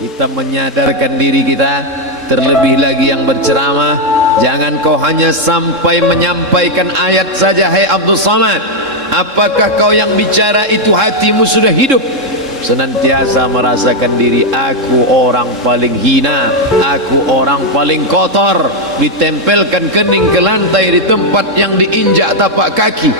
Kita menyadarkan diri kita, terlebih lagi yang berceramah, jangan kau hanya sampai menyampaikan ayat saja. Hai Abdul Samad, apakah kau yang bicara itu hatimu sudah hidup? Senantiasa merasakan diri, aku orang paling hina, aku orang paling kotor, ditempelkan kening ke lantai di tempat yang diinjak tapak kaki,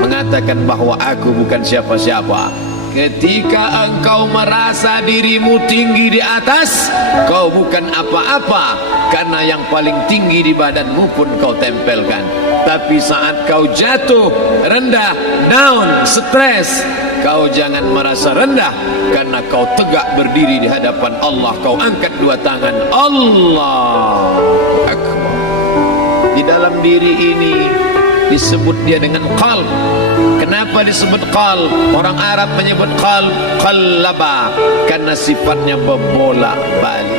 mengatakan bahwa aku bukan siapa-siapa. Ketika engkau merasa dirimu tinggi di atas, kau bukan apa-apa, karena yang paling tinggi di badanmu pun kau tempelkan. Tapi saat kau jatuh, rendah, down, stres, kau jangan merasa rendah, karena kau tegak berdiri di hadapan Allah. Kau angkat dua tangan, Allah Akbar. Di dalam diri ini disebut dia dengan qalb. Kenapa disebut qalb? Orang Arab menyebut qalb qallaba, karena sifatnya berbolak-balik.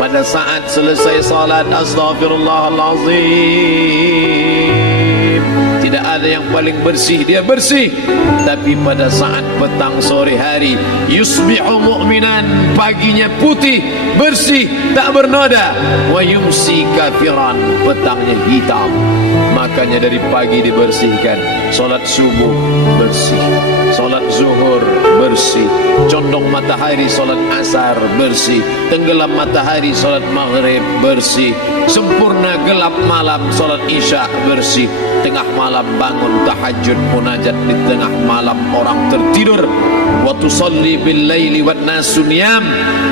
Pada saat selesai salat, astaghfirullahalazim, tidak ada yang paling bersih, dia bersih. Tapi pada saat petang sore hari, yusbihu mu'minan, paginya putih, bersih, tak bernoda. Wa yumsi kafiran, petangnya hitam. Makanya dari pagi dibersihkan. Solat subuh bersih, solat zuhur bersih, condong matahari solat asar bersih, tenggelam matahari solat maghrib bersih, sempurna gelap malam solat isya bersih, tengah malam bangun tahajud munajat di tengah malam orang tertidur. Wa tusalli bil laili wan nasu niyam,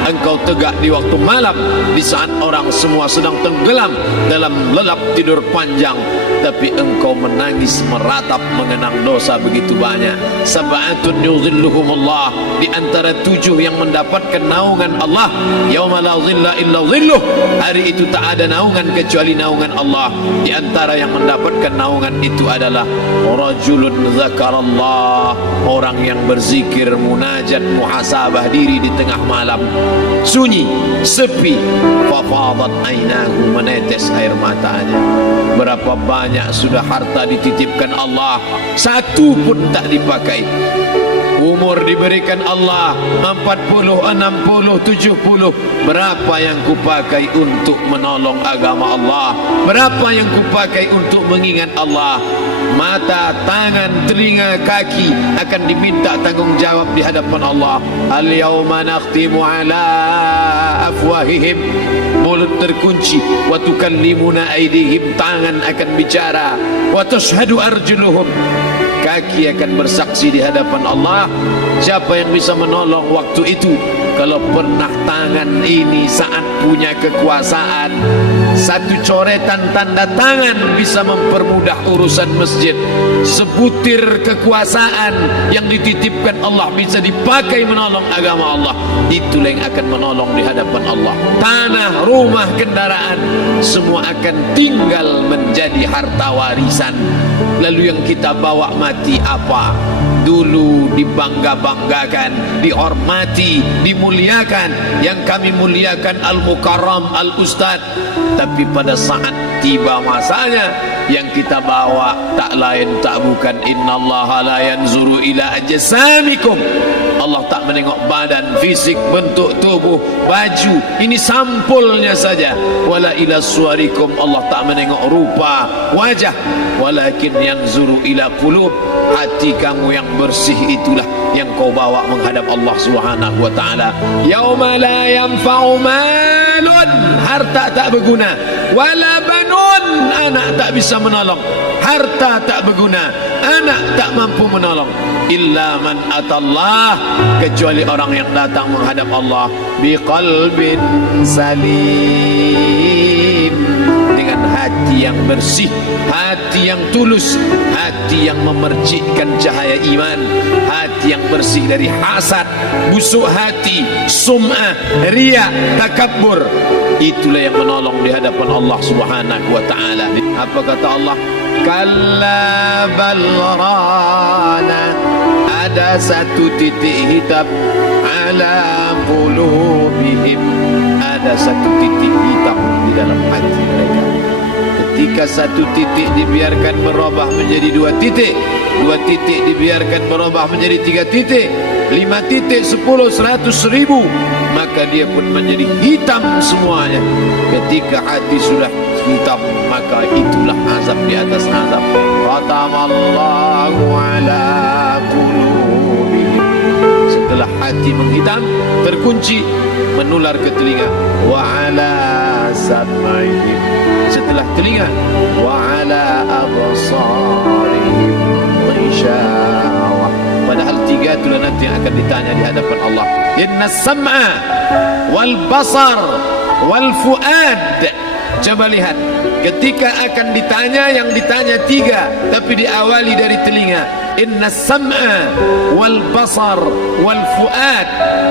engkau tegak di waktu malam di saat orang semua sedang tenggelam dalam lelap tidur panjang, tapi engkau menangis meratap mengenang dosa begitu banyak. Sab'atun yudhilluhumullah, di antara 7 yang mendapatkan naungan Allah. Yauma la dhilla illa dhilluh, hari itu tak ada naungan kecuali naungan Allah. Di antara yang mendapatkan naungan itu adalah rajulun zakarallah, orang yang berzikir, munajat, muhasabah diri di tengah malam, sunyi, sepi, fafadat ainahu, menetes air matanya. Berapa banyak sudah harta dititipkan Allah, satu pun tak dipakai. Umur diberikan Allah 40, 60, 70. Berapa yang kupakai untuk menolong agama Allah? Berapa yang kupakai untuk mengingat Allah? Mata, tangan, telinga, kaki akan diminta tanggung jawab di hadapan Allah. Al-yawma nakhtimu ala afwahihim, mulut terkunci. Wa tukallimuna aydihim, tangan akan bicara. Wa tashhadu arjuluhum, kaki akan bersaksi di hadapan Allah. Siapa yang bisa menolong waktu itu? Kalau pernah tangan ini saat punya kekuasaan, satu coretan tanda tangan bisa mempermudah urusan masjid. Sebutir kekuasaan yang dititipkan Allah bisa dipakai menolong agama Allah. Itulah yang akan menolong di hadapan Allah. Tanah, rumah, kendaraan, semua akan tinggal menjadi harta warisan. Lalu yang kita bawa mati apa? Dulu dibangga-banggakan, dihormati, dimuliakan. Yang kami muliakan Al-Mukarram, Al-Ustadz. Tapi pada saat tiba masanya, yang kita bawa tak lain tak bukan, innallaha la yanzuru ila ajsamikum, Allah tak menengok badan, fisik, bentuk tubuh, baju, ini sampulnya saja. Wala ila suwarikum, Allah tak menengok rupa, wajah. Walakin yanzuru ila qulub, hati kamu yang bersih itulah yang kau bawa menghadap Allah Subhanahu wa taala. Yauma la yanfa'u malun, harta tak berguna, wala banun, anak tak bisa menolong. Harta tak berguna, anak tak mampu menolong. Illa man atallah, kecuali orang yang datang menghadap Allah biqalbin salim, dengan hati yang bersih, hati yang tulus, hati yang memercikkan cahaya iman, hati yang bersih dari hasad, busuk hati, sum'ah, riya, takabbur. Itulah yang menolong di hadapan Allah Subhanahu wa taala. Apa kata Allah? Kalla bal rana, ada satu titik hitam, ala qulubihim, ada satu titik hitam di dalam hati mereka. Ketika satu titik dibiarkan berubah menjadi 2 titik, 2 titik dibiarkan berubah menjadi 3 titik, 5 titik, 10, 100, 1000, maka dia pun menjadi hitam semuanya. Ketika hati sudah hitam, maka itulah azab di atas azab. Khatamallahu ala qulubihim. Setelah hati menghitam, terkunci, menular ke telinga. Wa ala sam'ihim. Setelah telinga, wa ala absarihim ghishawah. Padahal 3 itulah nanti yang akan ditanya di hadapan Allah. Inna sam'a wal basar wal fuad. Coba lihat, ketika akan ditanya, yang ditanya 3, tapi diawali dari telinga. Inna sam'a wal basar wal fuad.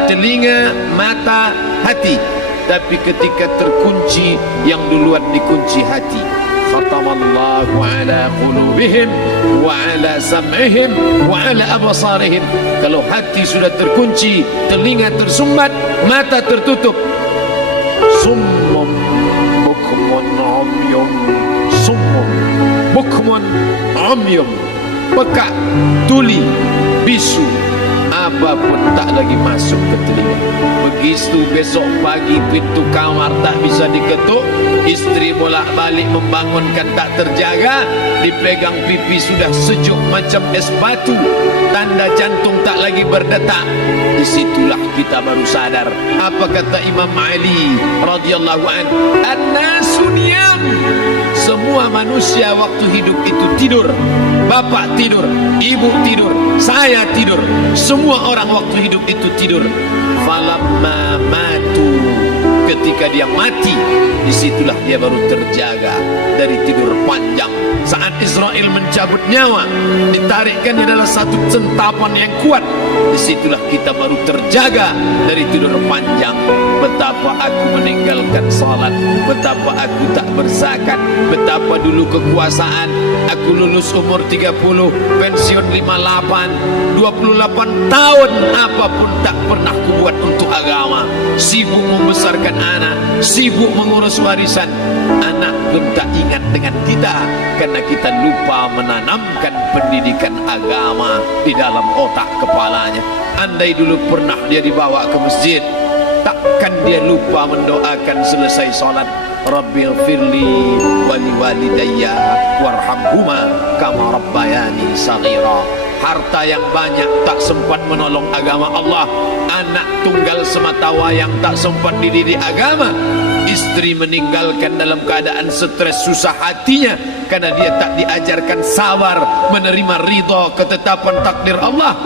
Telinga, mata, hati. Tapi ketika terkunci, yang duluan dikunci hati. Khatamallahu ala qulubihim wa ala sam'ihim wa ala absarihim. Kalau hati sudah terkunci, telinga tersumbat, mata tertutup. Summum bukmun umyum. Summum bukmun umyum. Pekak, tuli, bisu, apapun tak lagi masuk ke telinga. Begitu besok pagi pintu kamar tak bisa diketuk, istri bolak-balik membangunkan tak terjaga, dipegang pipi sudah sejuk macam es batu, tanda jantung tak lagi berdetak. Disitulah kita baru sadar apa kata Imam Ali radhiyallahu anhu, an-nasu niyam. Semua manusia waktu hidup itu tidur. Bapak tidur, ibu tidur, saya tidur, semua orang waktu hidup itu tidur. Falamma matu, ketika dia mati, disitulah dia baru terjaga dari tidur panjang. Saat Israel mencabut nyawa, ditarikkan di dalam satu centapan yang kuat, disitulah kita baru terjaga dari tidur panjang. Betapa aku meninggalkan salat, betapa aku tak berzakat, betapa dulu kekuasaan. Aku lulus umur 30, pensiun 58, 28 tahun, apapun tak pernah kubuat untuk agama. Sibuk membesarkan anak, sibuk mengurus warisan. Anak pun tak ingat dengan kita, karena kita lupa menanamkan pendidikan agama di dalam otak kepalanya. Andai dulu pernah dia dibawa ke masjid, takkan dia lupa mendoakan selesai salat, Rabbighfirli wa liwalidayya warhamhuma kama rabbayani shaghira. Harta yang banyak tak sempat menolong agama Allah. Anak tunggal semata wayang tak sempat dididik agama. Istri meninggalkan dalam keadaan stres susah hatinya karena dia tak diajarkan sabar menerima ridha ketetapan takdir Allah.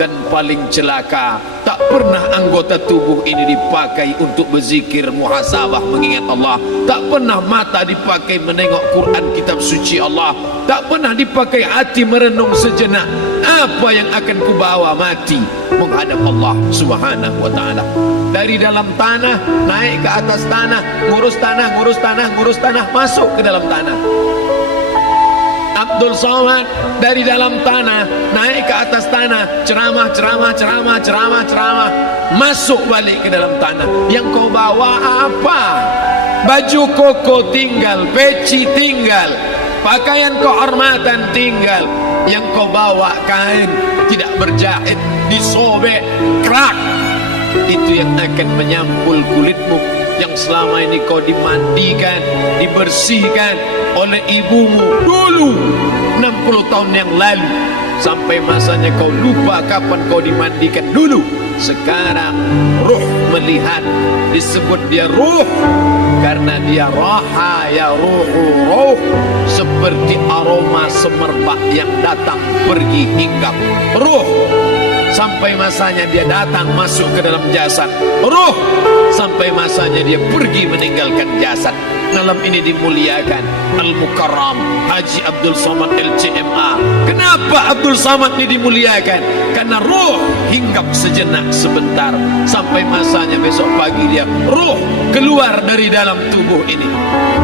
Dan paling celaka, tak pernah anggota tubuh ini dipakai untuk berzikir, muhasabah, mengingat Allah. Tak pernah mata dipakai menengok Quran, kitab suci Allah. Tak pernah dipakai hati merenung sejenak, apa yang akan kubawa mati menghadap Allah subhanahu wa ta'ala. Dari dalam tanah naik ke atas tanah, ngurus tanah, ngurus tanah, ngurus tanah, masuk ke dalam tanah. Abdul Somad dari dalam tanah naik ke atas tanah, ceramah, ceramah, ceramah, ceramah, ceramah, masuk balik ke dalam tanah. Yang kau bawa apa? Baju koko tinggal, peci tinggal, pakaian kehormatan tinggal. Yang kau bawa kain tidak berjahit, disobek, kerak. Itu yang akan menyampul kulitmu yang selama ini kau dimandikan, dibersihkan oleh ibumu dulu 60 tahun yang lalu, sampai masanya kau lupa kapan kau dimandikan dulu. Sekarang ruh melihat, disebut dia ruh karena dia raha ya ruhu ruh, seperti aroma semerbak yang datang pergi hinggap. Ruh sampai masanya dia datang masuk ke dalam jasad, ruh sampai masanya dia pergi meninggalkan jasad. Malam ini dimuliakan Al-Mukarram Haji Abdul Somad LCMA. Kenapa Abdul Somad ini dimuliakan? Karena ruh hinggap sejenak sebentar, sampai masanya besok pagi dia ruh keluar dari dalam tubuh ini.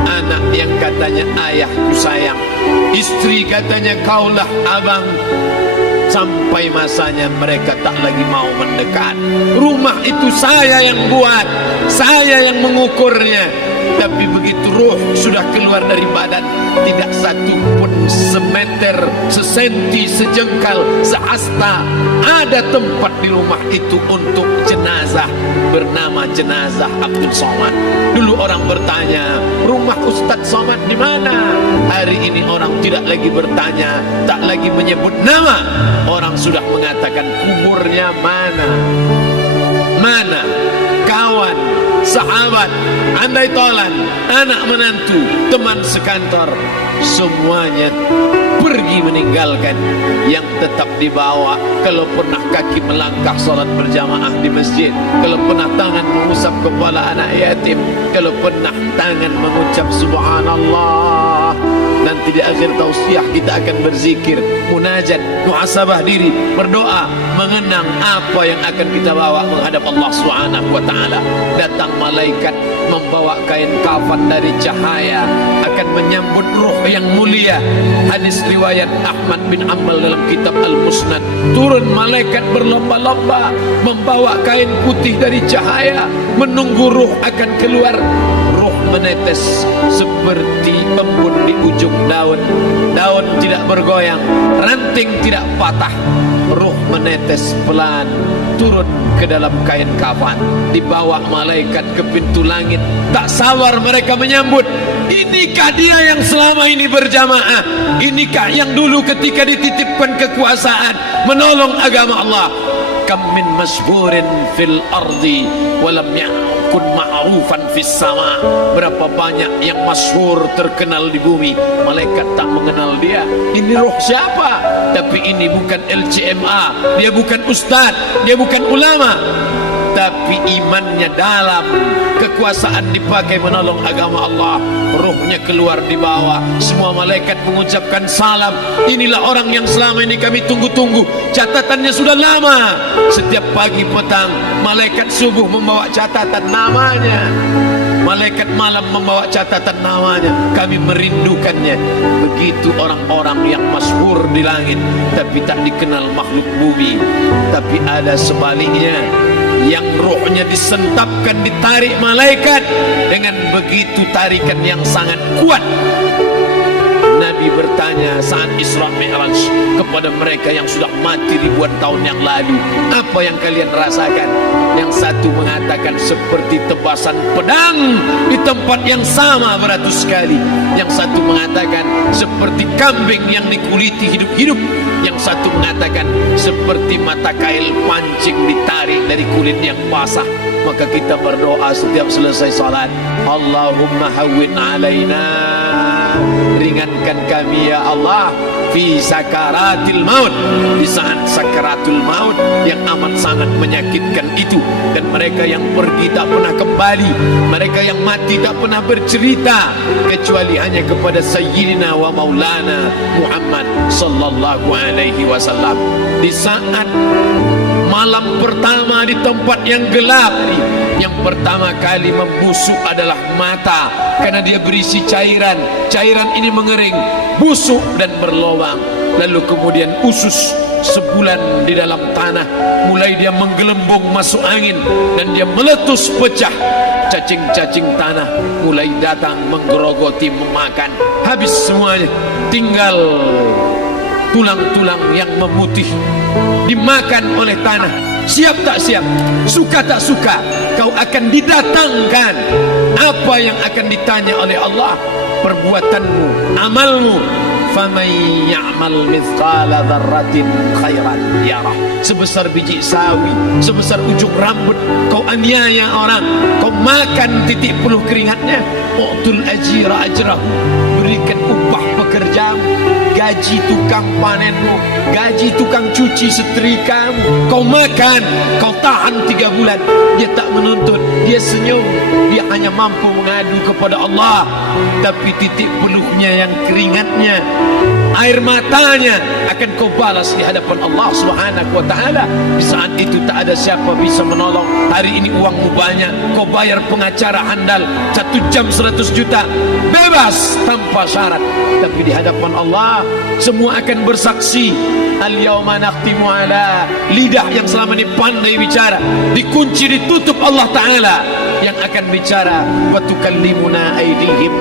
Anak yang katanya ayahku sayang, istri katanya kaulah abang, sampai masanya mereka tak lagi mau mendekat. Rumah itu saya yang buat, saya yang mengukurnya. tapi begitu ruh sudah keluar dari badan, tidak satu pun semeter, sesenti, sejengkal, sehasta ada tempat di rumah itu untuk jenazah bernama jenazah Abdul Somad. Dulu orang bertanya, rumah Ustadz Somad di mana? Hari ini orang tidak lagi bertanya, tak lagi menyebut nama. Orang sudah mengatakan kuburnya mana. Mana? Kawan, sahabat, andai tolan, anak menantu, teman sekantor, semuanya pergi meninggalkan. Yang tetap dibawa, kalau pernah kaki melangkah salat berjamaah di masjid, kalau pernah tangan mengusap kepala anak yatim, kalau pernah tangan mengucap subhanallah. Nanti di akhir tausiah kita akan berzikir, munajat, muhasabah diri, berdoa, mengenang apa yang akan kita bawa menghadap Allah Subhanahu wa taala. Datang malaikat membawa kain kafan dari cahaya, akan menyambut ruh yang mulia. Hadis riwayat Ahmad bin Ambal dalam kitab Al-Musnad. Turun malaikat berlomba-lomba membawa kain putih dari cahaya, menunggu ruh akan keluar. Ruh menetes seperti embun di ujung daun. Daun tidak bergoyang, ranting tidak patah. Ruh menetes pelan turun ke dalam kain kafan, dibawa malaikat ke pintu langit. Tak sabar mereka menyambut. Inikah dia yang selama ini berjamaah? Inikah yang dulu ketika dititipkan kekuasaan menolong agama Allah? Kam min masburin fil ardi walam yakun ma'rufan fis sama. Berapa banyak yang masyhur terkenal di bumi, malaikat tak mengenal dia. Ini roh siapa? Tapi ini bukan LCMA, dia bukan ustaz, dia bukan ulama, tapi imannya dalam. Kekuasaan dipakai menolong agama Allah. Ruhnya keluar di bawah. Semua malaikat mengucapkan salam. Inilah orang yang selama ini kami tunggu-tunggu. Catatannya sudah lama. Setiap pagi petang malaikat subuh membawa catatan namanya, malaikat malam membawa catatan namanya. Kami merindukannya. Begitu orang-orang yang masyhur di langit tapi tak dikenal makhluk bumi. Tapi ada sebaliknya, yang rohnya disentapkan, ditarik malaikat dengan begitu tarikan yang sangat kuat. Nabi bertanya saat Isra Mi'raj kepada mereka yang sudah mati ribuan tahun yang lalu, apa yang kalian rasakan? Yang satu mengatakan seperti tebasan pedang di tempat yang sama beratus kali. Yang satu mengatakan seperti kambing yang dikuliti hidup-hidup. Yang satu mengatakan seperti mata kail pancing ditarik dari kulit yang basah. Maka kita berdoa setiap selesai salat, Allahumma hawwin alaina, ringankan kami ya Allah, fi sakaratil maut, di saat sakaratul maut yang amat sangat menyakitkan itu. Dan mereka yang pergi tak pernah kembali, mereka yang mati tak pernah bercerita kecuali hanya kepada Sayyidina wa Maulana Muhammad sallallahu alaihi wasallam. Di saat malam pertama di tempat yang gelap, yang pertama kali membusuk adalah mata, karena dia berisi cairan. Cairan ini mengering, busuk dan berlubang. Lalu kemudian usus sebulan di dalam tanah, mulai dia menggelembung masuk angin dan dia meletus pecah. Cacing-cacing tanah mulai datang menggerogoti, memakan. Habis semuanya, tinggal tulang-tulang yang memutih dimakan oleh tanah. Siap tak siap, suka tak suka, kau akan didatangkan. Apa yang akan ditanya oleh Allah? Perbuatanmu, amalmu. Faman ya'mal mithqala dzarratin khairan yarah. Sebesar biji sawi, sebesar ujung rambut, kau aniaya orang, kau makan titik puluh keringatnya. U'tul ajira ajrahu, berikan upah pekerjamu, gaji tukang panenmu, gaji tukang cuci setrikamu. Kau makan, kau tahan 3 bulan, dia tak menuntut, dia senyum, dia hanya mampu mengadu kepada Allah. Tapi titik peluhnya yang keringatnya, air matanya akan kau balas di hadapan Allah Subhanahu wa taala. Di saat itu tak ada siapa bisa menolong. Hari ini uangmu banyak, kau bayar pengacara handal 1 jam 100 juta, bebas tanpa syarat. Tapi di hadapan Allah semua akan bersaksi. Al-yawma nakhtimu ala, lidah yang selama ini pandai bicara dikunci, ditutup Allah Ta'ala yang akan bicara. Wa tukallimuna aydihim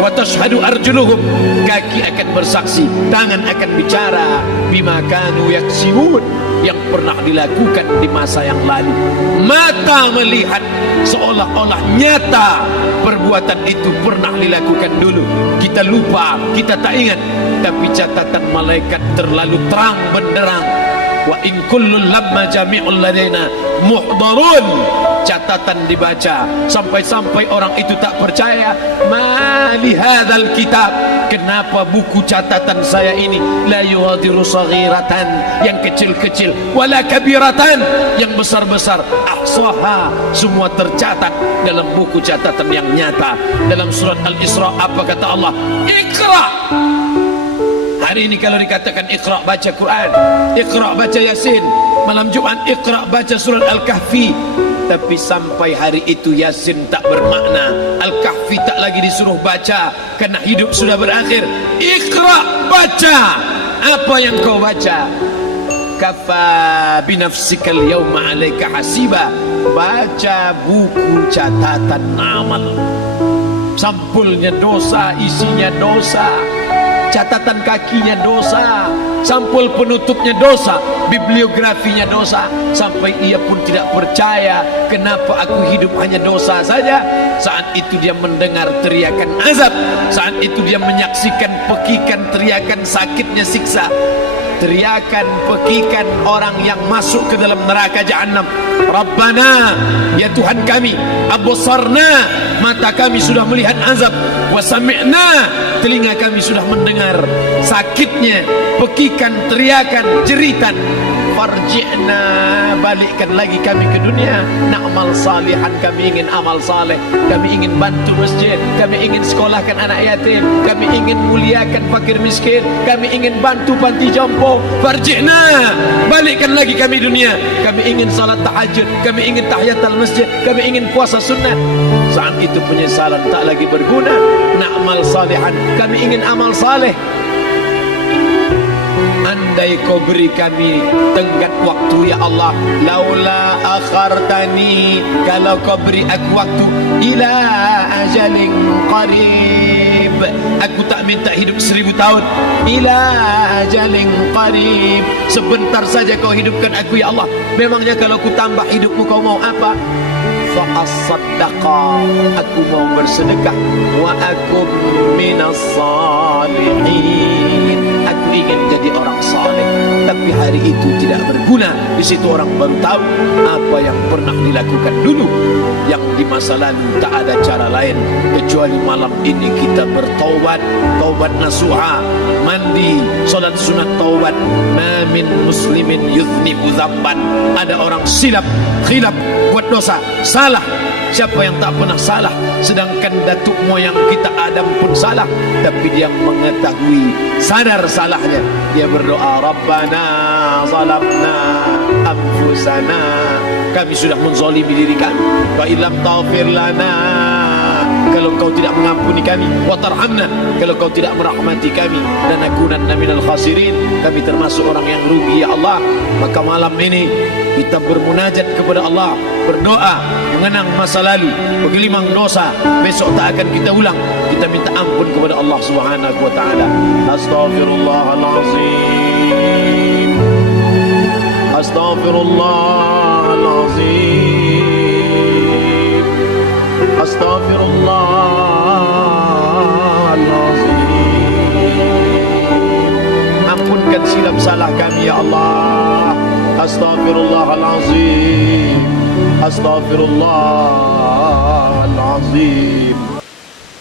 wa tashhadu arjuluhum, kaki akan bersaksi, tangan akan bicara. Bima kanu yaksibun, yang pernah dilakukan di masa yang lalu. Mata melihat seolah-olah nyata perbuatan itu pernah dilakukan dulu. Kita lupa, kita tak ingat, tapi catatan malaikat terlalu terang benderang. Wa in kullun lamma jami'ul ladaina muhdarun, catatan dibaca sampai-sampai orang itu tak percaya. Ma li hadzal kitab, kenapa buku catatan saya ini la yughadiru saghiratan, yang kecil-kecil, wala kabiratan, yang besar-besar, ahsaha, semua tercatat dalam buku catatan yang nyata. Dalam surat Al-Isra apa kata Allah? Iqra. Hari ini kalau dikatakan Iqra baca Quran, Iqra baca Yasin, malam Jumat Iqra baca surat Al-Kahfi, tapi sampai hari itu Yasin tak bermakna, Al-Kahfi tak lagi disuruh baca karena hidup sudah berakhir. Iqra, baca. Apa yang kau baca? Kafa binafsikal yawma alaika hasiba, baca buku catatan amal. Sampulnya dosa, isinya dosa. Catatan kakinya dosa, sampul penutupnya dosa, bibliografinya dosa. Sampai ia pun tidak percaya, kenapa aku hidup hanya dosa saja. Saat itu dia mendengar teriakan azab, saat itu dia menyaksikan pekikan teriakan sakitnya siksa, teriakan pekikan orang yang masuk ke dalam neraka jahanam. Rabbana, ya Tuhan kami, absarna, mata kami sudah melihat azab, wa sami'na, telinga kami sudah mendengar sakitnya pekikan teriakan jeritan. Farji'na, balikkan lagi kami ke dunia, na'mal salihan, kami ingin amal saleh, kami ingin bantu masjid, kami ingin sekolahkan anak yatim, kami ingin muliakan fakir miskin, kami ingin bantu panti jompo. Farji'na, balikkan lagi kami dunia, kami ingin salat tahajud, kami ingin tahiyatul masjid, kami ingin puasa sunnah. Saat itu penyesalan tak lagi berguna. Na'mal salihan, kami ingin amal saleh. Andai kau beri kami tenggat waktu ya Allah, laula akhartani, kalau kau beri aku waktu, ila ajalin qarib, aku tak minta hidup 1000 tahun, ila ajalin qarib, sebentar saja kau hidupkan aku ya Allah. Memangnya kalau ku tambah hidupmu kau mau apa? Fa'asaddaqa, aku mau bersedekah, wa akum minas salihin, aku ingin jadi orang saleh. Tapi hari itu tidak berguna. Di situ orang baru tahu apa yang pernah dilakukan dulu, yang di masa lalu tak ada cara lain kecuali malam ini kita bertaubat, taubat nasuha, mandi, salat sunat taubat. Ma min muslimin yuznibu dzamban, ada orang silap, khilaf, buat dosa, salah. Siapa yang tak pernah salah? Sedangkan datuk moyang kita Adam pun salah, tapi dia mengetahui, sadar salahnya. Dia berdoa, Rabbana zalamna anfusana, kami sudah menzalimi diri kami. Wa illam taghfir lana, kalau kau tidak mengampuni kami, wa tarhamna, kalau kau tidak merahmati kami, lanakunanna minal khasirin, kami termasuk orang yang rugi ya Allah. Maka malam ini kita bermunajat kepada Allah, berdoa, mengenang masa lalu, bergelimang dosa, besok tak akan kita ulang. Kita minta ampun kepada Allah Subhanahu wa taala. Astaghfirullahalazim, astaghfirullahalazim, astaghfirullahalazim. Ampunkan silap salah kami ya Allah. Astaghfirullahalazim, astaghfirullahalazim.